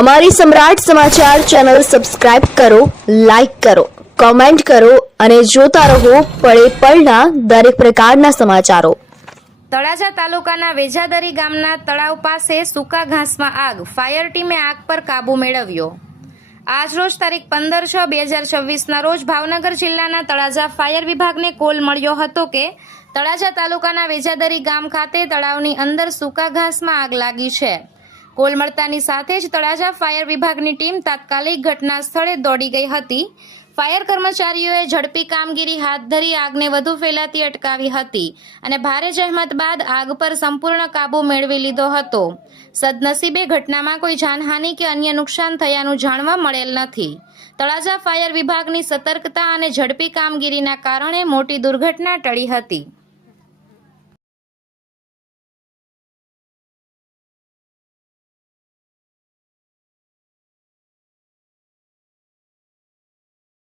અમારી સમ્રાટ સમાચાર ચેનલ સબસ્ક્રાઇબ કરો, લાઇક કરો, કોમેન્ટ કરો અને જોતા રહો પળે પળના દરેક પ્રકારના સમાચારો। તળાજા તાલુકાના વેજાદરી ગામના તળાવ પાસે સૂકા ઘાસમાં આગ, ફાયર ટીમે આગ પર કાબૂ મેળવ્યો। આજરોજ તારીખ 15/6/2026ના રોજ ભાવનગર જિલ્લાના તળાજા ફાયર વિભાગને કોલ મળ્યો હતો કે તળાજા તાલુકાના વેજાદરી ગામ ખાતે તળાવની અંદર સૂકા ઘાસમાં આગ લાગી છે। કોલ મળતાની સાથે જ તળાજા ફાયર વિભાગની ટીમ તાત્કાલિક ઘટના સ્થળે દોડી ગઈ હતી। ફાયર કર્મચારીઓએ ઝડપી કામગીરી હાથ ધરી આગને વધુ ફેલાતી અટકાવી હતી અને ભારે જહેમત બાદ આગ પર સંપૂર્ણ કાબૂ મેળવી લીધો હતો। સદનસીબે ઘટનામાં કોઈ જાનહાનિ કે અન્ય નુકસાન થયાનું જાણવા મળેલ નથી। તળાજા ફાયર વિભાગની સતર્કતા અને ઝડપી કામગીરીના કારણે મોટી દુર્ઘટના ટળી હતી।